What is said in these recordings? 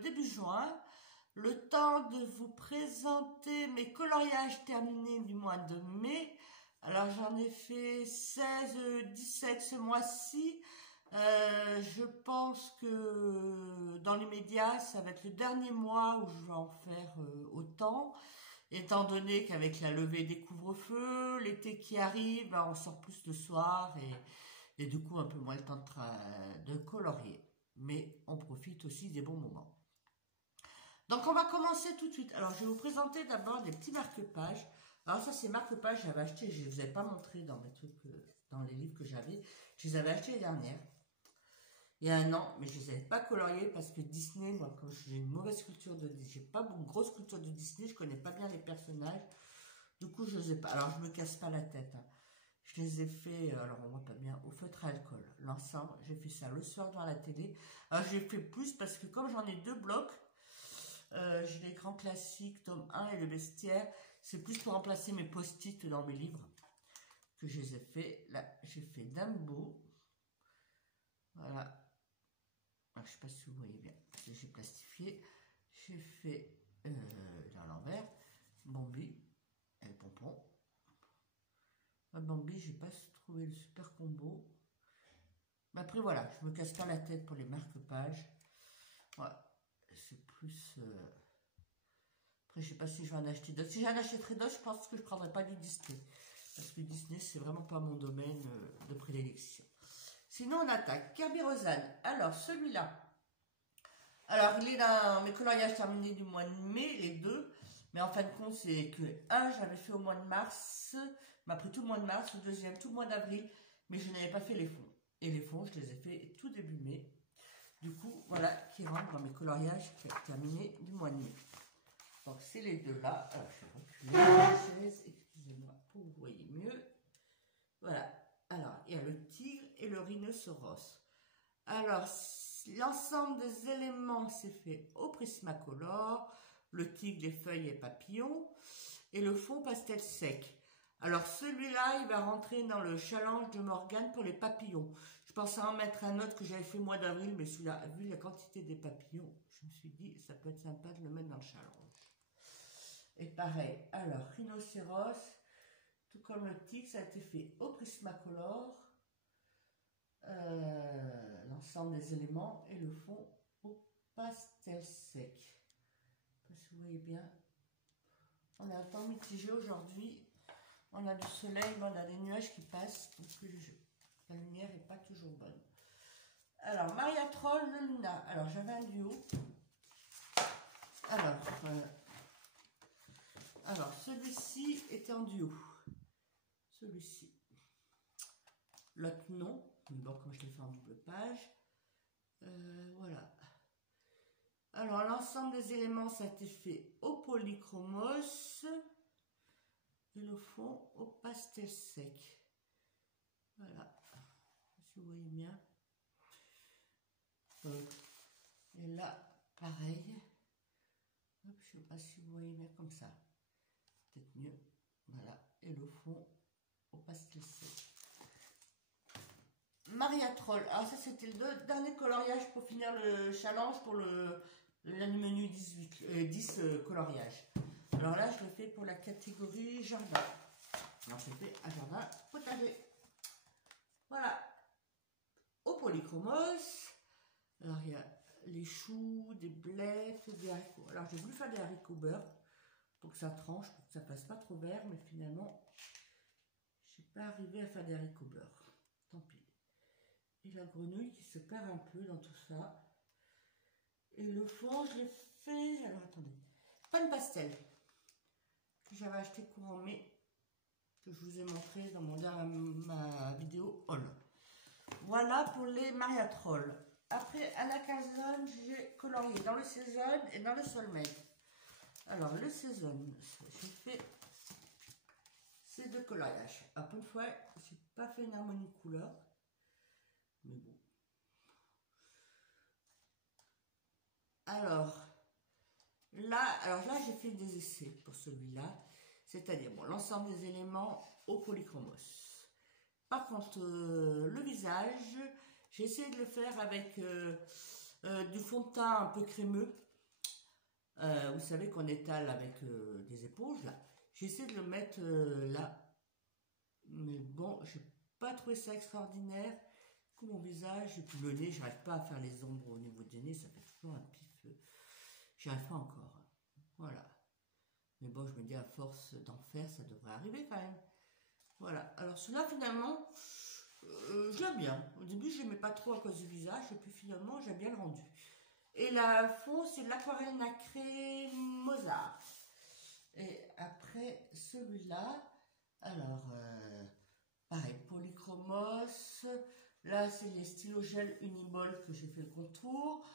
début juin, le temps de vous présenter mes coloriages terminés du mois de mai. Alors j'en ai fait 16, 17 ce mois-ci. Je pense que dans les médias, ça va être le dernier mois où je vais en faire autant, étant donné qu'avec la levée des couvre-feux, l'été qui arrive, on sort plus le soir et du coup un peu moins le temps de colorier. Mais on profite aussi des bons moments. Donc on va commencer tout de suite. Alors je vais vous présenter d'abord des petits marque-pages. Alors ça c'est marque-pages, j'avais acheté, je ne vous avais pas montré dans mes trucs, dans les livres que j'avais. Je les avais achetés l'année dernière, il y a un an, mais je les avais pas coloriés parce que Disney, moi quand j'ai une mauvaise culture de Disney, j'ai pas une grosse culture de Disney, je connais pas bien les personnages. Du coup je les ai pas, alors je me casse pas la tête. Hein. Je les ai fait, alors on voit pas bien, au feutre à alcool. L'ensemble, j'ai fait ça le soir devant la télé. Alors j'ai fait plus parce que comme j'en ai deux blocs, j'ai les grands classiques, tome 1 et le bestiaire. C'est plus pour remplacer mes post-it dans mes livres que je les ai fait. Là, j'ai fait Dumbo. Voilà. Alors, je ne sais pas si vous voyez bien, parce que j'ai plastifié. J'ai fait dans l'envers, Bambi et Pompon. Bambi, j'ai pas trouvé le super combo. Mais après, voilà, je me casse pas la tête pour les marque-pages. Voilà, c'est plus... Après, je sais pas si je vais en acheter d'autres. Si j'en achèterais d'autres, je pense que je prendrais pas du Disney. Parce que Disney, c'est vraiment pas mon domaine de prédilection. Sinon, on attaque. Kerby Rosanne. Alors, celui-là. Alors, il est dans mes coloriages terminés du mois de mai, les deux. Mais en fin de compte, c'est que un, j'avais fait au mois de mars. M'a pris tout le mois de mars. Le deuxième, tout le mois d'avril. Mais je n'avais pas fait les fonds. Et les fonds, je les ai fait tout début mai. Du coup, voilà, qui rentre dans mes coloriages terminés du mois de mai. Donc, c'est les deux là. Alors, je vais reculer la chaise. Excusez-moi pour que vous voyez mieux. Voilà. Alors, il y a le tigre et le rhinocéros. Alors, l'ensemble des éléments, c'est fait au Prismacolor. Le tigre, les feuilles et papillons. Et le fond pastel sec. Alors, celui-là, il va rentrer dans le challenge de Morgane pour les papillons. Je pensais en mettre un autre que j'avais fait au mois d'avril, mais celui-là, vu la quantité des papillons, je me suis dit, ça peut être sympa de le mettre dans le challenge. Et pareil, alors, rhinocéros, tout comme le tigre, ça a été fait au Prismacolor. L'ensemble des éléments et le fond au pastel sec. Je sais pas si vous voyez bien. On a un temps mitigé aujourd'hui. On a du soleil, mais on a des nuages qui passent. Donc la lumière n'est pas toujours bonne. Alors, Maria Troll, le Luna. Alors, j'avais un duo. Alors celui-ci est en duo. Celui-ci. L'autre non. Mais bon, comme je l'ai fait en double page. Voilà. Alors, l'ensemble des éléments, ça a été fait au polychromos. Et le fond au pastel sec. Voilà. Si vous voyez bien. Et là, pareil. Hop, je ne sais pas si vous voyez bien comme ça. Peut-être mieux. Voilà. Et le fond au pastel sec. Maria Troll. Alors ça c'était le dernier coloriage pour finir le challenge pour le menu 10 coloriage. Alors là je le fais pour la catégorie jardin. Alors je fais un jardin potager. Voilà. Au polychromos. Alors il y a les choux, des blettes, des haricots. Alors j'ai voulu faire des haricots beurre pour que ça tranche, pour que ça passe pas trop vert, mais finalement je suis pas arrivée à faire des haricots beurre. Tant pis. Et la grenouille qui se perd un peu dans tout ça. Et le fond, je l'ai fait... Alors, attendez. Panne pastel. Que j'avais acheté courant mai. Que je vous ai montré dans ma vidéo haul. Voilà pour les Maria Troll. Après, Anna-Calzone, j'ai colorié dans le Saison et dans le Soulmate. Alors, le Saison, j'ai fait ces deux coloriages. Alors, pour une fois, je n'ai pas fait une harmonie couleur. Mais bon. Alors là j'ai fait des essais pour celui-là. C'est-à-dire, bon, l'ensemble des éléments au polychromos. Par contre, le visage, j'ai essayé de le faire avec du fond de teint un peu crémeux. Vous savez qu'on étale avec des éponges là. J'essaie de le mettre là. Mais bon, j'ai pas trouvé ça extraordinaire. Comme mon visage et puis le nez, j'arrive pas à faire les ombres au niveau du nez, ça fait toujours un pif. J'y arrive pas encore. Voilà. Mais bon, je me dis à force d'en faire, ça devrait arriver quand même. Voilà. Alors celui-là finalement, je l'aime bien. Au début, je l'aimais pas trop à cause du visage et puis finalement, j'aime bien le rendu. Et la fond, c'est de l'aquarelle nacrée Mozart. Et après celui-là, alors, pareil, polychromos. Là, c'est les stylos gel Uniball que j'ai fait le contour.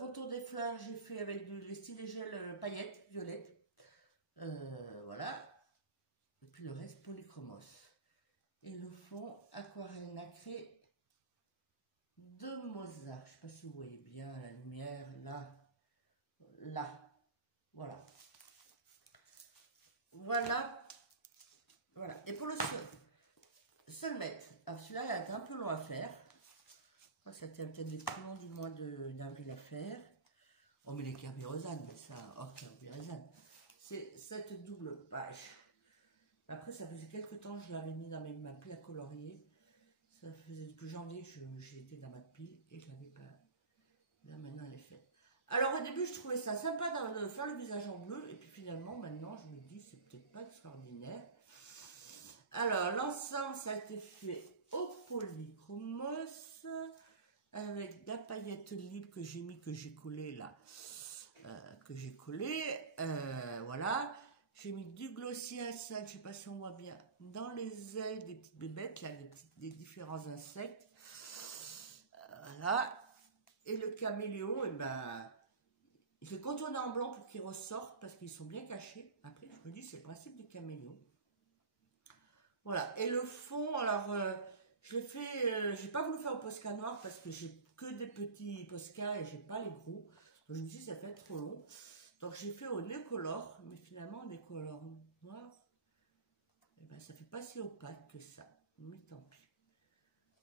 Contour des fleurs, j'ai fait avec les stylos gel paillettes, violettes. Voilà. Et puis le reste, polychromos. Et le fond, aquarelle nacrée de Mozart. Je ne sais pas si vous voyez bien la lumière, là. Là. Voilà. Voilà. Voilà. Et pour le seul mettre. Alors celui-là, il a été un peu long à faire. Je crois que ça a été peut-être les plus longs du mois d'avril à faire. Oh, mais les Kerberosan, mais ça, hors Kerberosan. C'est cette double page. Après, ça faisait quelques temps que je l'avais mis dans ma pile à colorier. Ça faisait depuis janvier que j'étais dans ma pile et je l'avais pas. Là, maintenant, elle est faite. Alors, au début, je trouvais ça sympa de faire le visage en bleu. Et puis finalement, maintenant, je me dis, c'est peut-être pas extraordinaire. Alors, l'ensemble, ça a été fait au polychromos avec de la paillette libre que j'ai mis, que j'ai collé là. Voilà. J'ai mis du glossy acide, je ne sais pas si on voit bien, dans les ailes des petites bébêtes, là, des différents insectes. Voilà. Et le caméléon, et ben, je l'ai contourné en blanc pour qu'ils ressortent parce qu'ils sont bien cachés. Après, je me dis, c'est le principe du caméléon. Voilà. Et le fond, alors, je l'ai fait, j'ai pas voulu faire au Posca noir parce que j'ai que des petits Posca et j'ai pas les gros. Donc, je me suis dit, ça fait trop long. Donc, j'ai fait au Neocolor, mais finalement, au Neocolor noir, eh ben, ça fait pas si opaque que ça. Mais tant pis.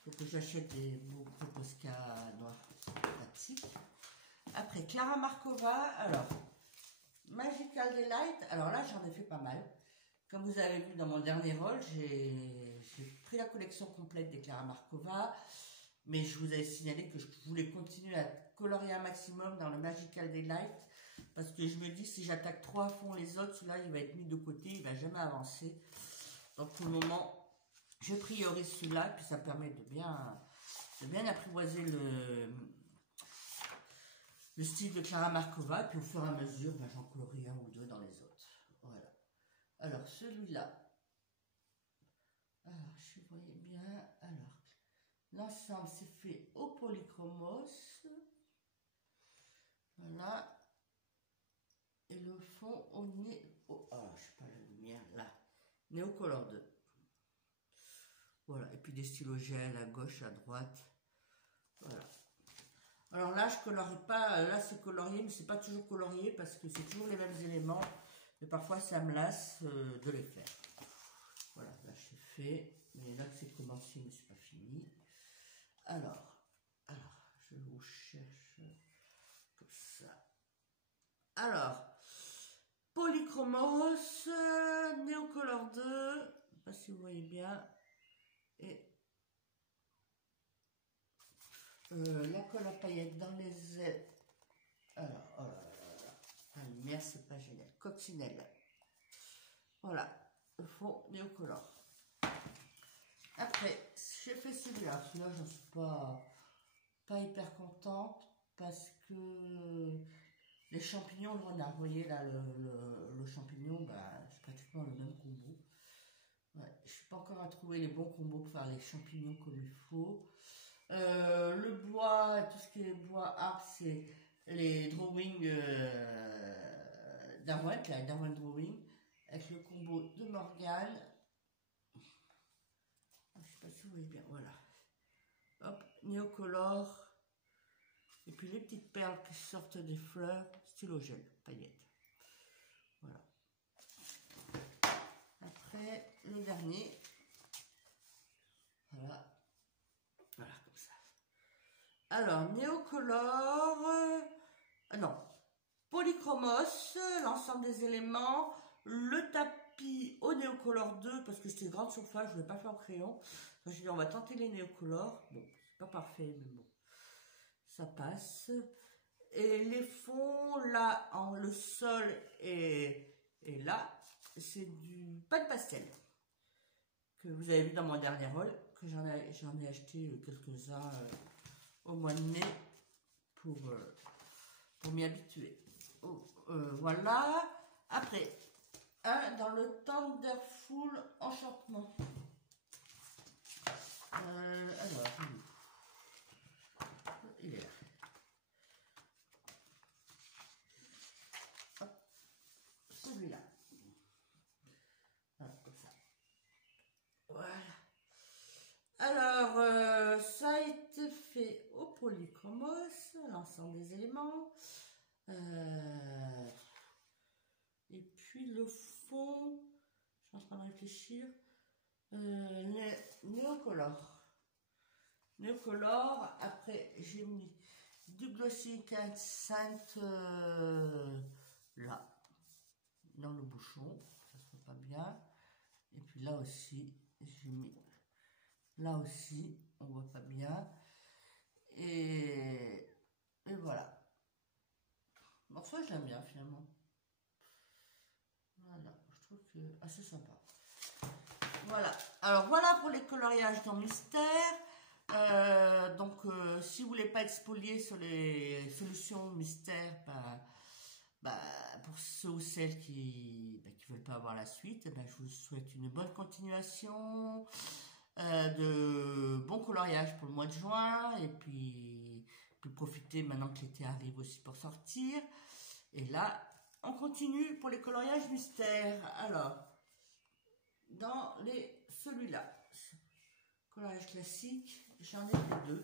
Faut que j'achète des beaux Posca noirs, c'est pratique. Après, Clara Markova, alors, Magical Delight, alors là, j'en ai fait pas mal. Comme vous avez vu dans mon dernier rôle, j'ai pris la collection complète des Clara Markova, mais je vous avais signalé que je voulais continuer à colorier un maximum dans le Magical Delight, parce que je me dis, si j'attaque trop à fond les autres, celui-là, il va être mis de côté, il va jamais avancer. Donc pour le moment, je priorise celui-là, puis ça permet de bien apprivoiser le style de Clara Markova, puis au fur et à mesure, ben, j'en colorie un ou deux dans les autres. Voilà. Alors, celui-là. Alors, je voyais bien. Alors, l'ensemble, c'est fait au polychromos. Voilà. Et le fond, on est au... Oh, je sais pas la lumière, là. Neocolor 2. Voilà. Et puis des stylos gel à gauche, à droite. Voilà. Alors là, je colorie pas. Là, c'est colorié, mais c'est pas toujours colorié parce que c'est toujours les mêmes éléments. Mais parfois, ça me lasse de les faire. Voilà, là, c'est fait. Mais là, c'est commencé, mais c'est pas fini. Alors, je vous cherche comme ça. Alors, Polychromos, Neocolor 2. Je ne sais pas si vous voyez bien. Et la colle à paillettes dans les ailes. Alors, oh là là là là. La lumière, c'est pas génial. Coccinelle. Voilà, le fond Neocolor. Après, j'ai fait celui-là. Celui-là, j'en suis pas hyper contente parce que les champignons, le renard, vous voyez là, le champignon, bah, c'est pratiquement le même combo. Ouais, je suis pas encore à trouver les bons combos pour faire les champignons comme il faut. Le bois, tout ce qui est bois art, c'est les drawings Darwin, là, Darwin Drawing, avec le combo de Morgane. Je sais pas si vous voyez bien, voilà. Hop, Neocolor. Et puis les petites perles qui sortent des fleurs, stylo gel, paillettes. Voilà. Après, le dernier. Voilà. Voilà, comme ça. Alors, Neocolor. Non. Polychromos, l'ensemble des éléments, le tapis au Neocolor 2 parce que c'était grande surface, je ne voulais pas faire au crayon. Je me suis dit on va tenter les Neocolor. Bon, c'est pas parfait, mais bon, ça passe. Et les fonds, là, le sol et là, c'est du pain pastel que vous avez vu dans mon dernier haul, que j'en ai acheté quelques-uns au mois de mai pour m'y habituer. Voilà. Après, dans le Thunderful Enchantement. Alors, il est là. Hop, celui-là. Voilà, comme ça. Voilà. Alors, ça a été fait au Polychromos, l'ensemble des éléments. Et puis le fond, je suis en train de réfléchir. Neocolor. Après, j'ai mis du Glossy Sainte là, dans le bouchon, ça se voit pas bien. Et puis là aussi, j'ai mis. Là aussi, on voit pas bien. Et voilà. Bon, ça, je l'aime bien finalement. Voilà, je trouve que assez sympa. Voilà. Alors voilà pour les coloriages dans Mystère. Si vous voulez pas être spolié sur les solutions Mystère, pour ceux ou celles qui veulent pas avoir la suite, je vous souhaite une bonne continuation. De bons coloriages pour le mois de juin et puis profiter maintenant que l'été arrive aussi pour sortir. Et là on continue pour les coloriages mystères. Alors dans celui-là, coloriage classique, j'en ai fait deux.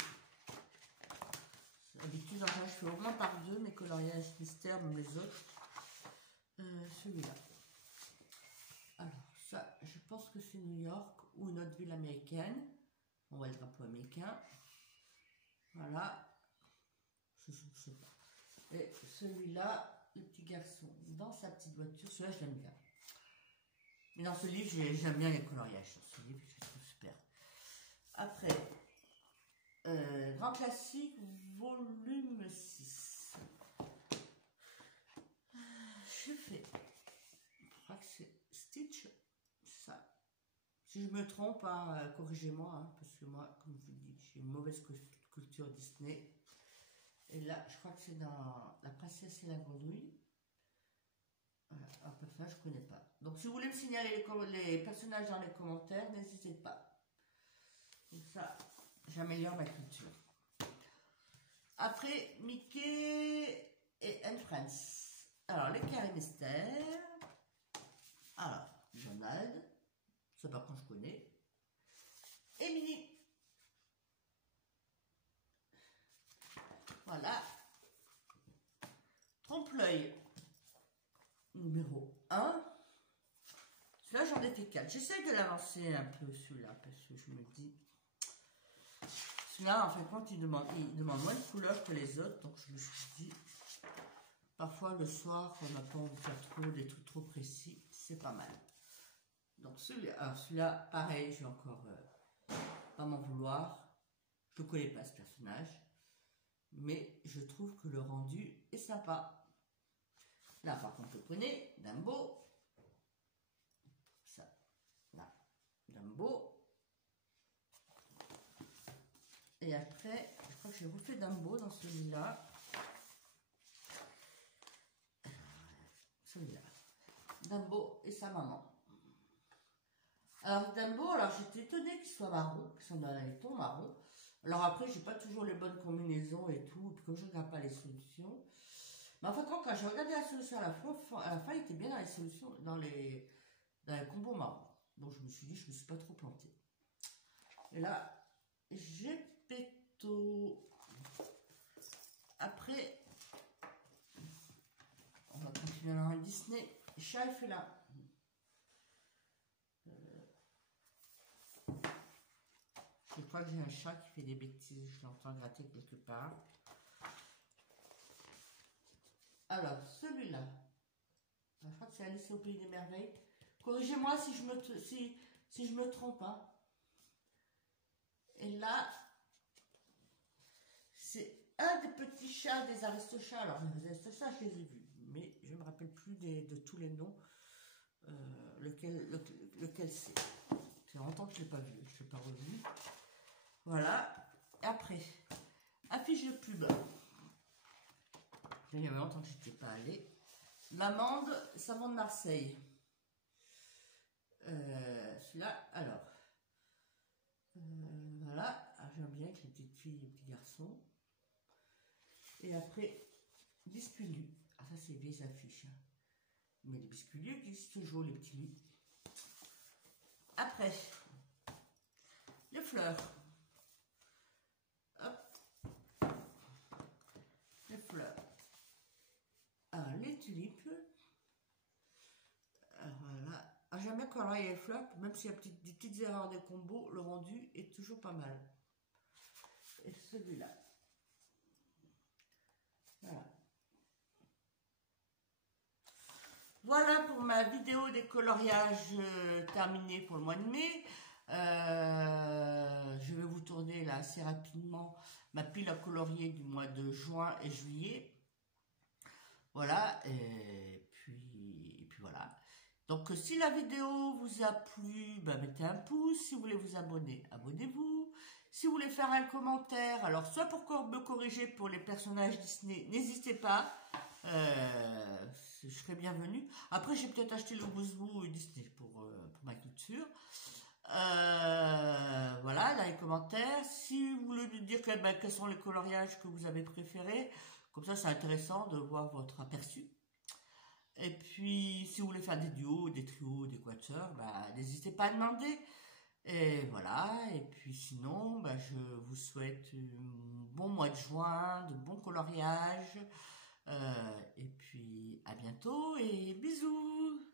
D'habitude je fais au moins par deux mes coloriages mystères, même les autres. Celui-là, alors ça, je pense que c'est New York ou une autre ville américaine. On voit le drapeau américain. Voilà. Je sais pas. Et celui-là, le petit garçon dans sa petite voiture. Celui-là, je l'aime bien. Mais dans ce livre, j'aime bien les coloriages. Dans ce livre, je trouve super. Après, grand classique, volume 6. Je fais. Je crois que c'est Stitch. Ça. Si je me trompe, corrigez-moi, parce que moi, comme je vous dis, j'ai une mauvaise culture Disney. Et là, je crois que c'est dans La Princesse et la Grenouille. Voilà, un personnage que je ne connais pas. Donc, si vous voulez me signaler les personnages dans les commentaires, n'hésitez pas. Comme ça, j'améliore ma culture. Après, Mickey et Anne Friends. Alors, les carrés mystères. Alors, Donald. Ça par contre je connais. Et Minnie. Voilà. Trompe-l'œil. Numéro 1. Celui-là j'en ai fait 4. J'essaie de l'avancer un peu celui-là parce que je me dis. Celui-là en fait quand il demande moins de couleurs que les autres. Donc je me suis dit. Parfois le soir on n'a pas envie de faire des trucs trop précis. C'est pas mal. Donc celui-là, pareil, je vais encore pas m'en vouloir. Je ne connais pas ce personnage, mais je trouve que le rendu est sympa. Là, par contre, le poney, Dumbo. Ça, là, Dumbo. Et après, je crois que j'ai refait Dumbo dans celui-là. Celui-là. Dumbo et sa maman. Alors Dumbo, j'étais étonnée qu'il soit marron, qu'il soit dans les tons marron. Alors après, j'ai pas toujours les bonnes combinaisons et tout, puis comme je regarde pas les solutions. Mais en fait, quand j'ai regardé la solution à la fin, il était bien dans les solutions, dans les combos marrons. Donc je me suis dit, je me suis pas trop plantée. Et là, j'ai péto. Après, on va continuer dans le Disney. Chat et félin. Je crois que j'ai un chat qui fait des bêtises, je l'entends gratter quelque part. Alors, ce celui-là. Je crois que c'est Alice au Pays des Merveilles. Corrigez-moi si je me trompe. Hein. Et là, c'est un des petits chats des Aristochats. Alors, les Aristochats, je les ai vus, mais je ne me rappelle plus de tous les noms. Lequel c'est. C'est longtemps que je ne l'ai pas vu, je ne l'ai pas revu. Voilà. Et après, affiche de pub. Il y avait longtemps que je n'étais pas allée. L'amande, savon de Marseille. Celui-là, alors. Voilà. Ah, j'aime bien avec les petites filles et les petits garçons. Et après, biscuits. Ah, ça, c'est les affiches. Hein. Mais les biscuits existent toujours, les petits lits. Après, les fleurs. Hop. Les fleurs. Alors, les tulipes. Alors, voilà. Ah, j'aime bien quand il y a les fleurs, même s'il y a des petites erreurs de combo, le rendu est toujours pas mal. Et celui-là. Voilà. Voilà pour ma vidéo des coloriages terminée pour le mois de mai. Je vais vous tourner là assez rapidement ma pile à colorier du mois de juin et juillet. Voilà, et puis voilà. Donc si la vidéo vous a plu, bah, mettez un pouce. Si vous voulez vous abonner, abonnez-vous. Si vous voulez faire un commentaire, alors soit pour me corriger pour les personnages Disney, n'hésitez pas. Je serai bienvenue. Après, j'ai peut-être acheté le Bouzbou Disney pour ma culture. Voilà, dans les commentaires. Si vous voulez me dire quels sont les coloriages que vous avez préférés, comme ça, c'est intéressant de voir votre aperçu. Et puis, si vous voulez faire des duos, des trios, des quatuors, bah, n'hésitez pas à demander. Et voilà, et puis sinon, bah, je vous souhaite un bon mois de juin, de bons coloriages. Et puis à bientôt et bisous.